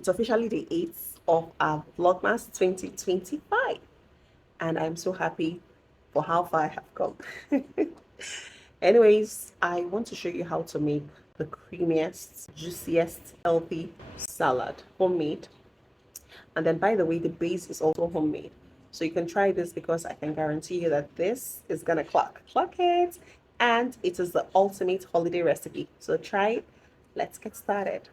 It's officially the 8th of our Vlogmas 2025, and I'm so happy for how far I have come. Anyways, I want to show you how to make the creamiest, juiciest, healthy salad, homemade. And then, by the way, the base is also homemade. So you can try this because I can guarantee you that this is gonna clock. Clock it! And it is the ultimate holiday recipe. So try it. Let's get started.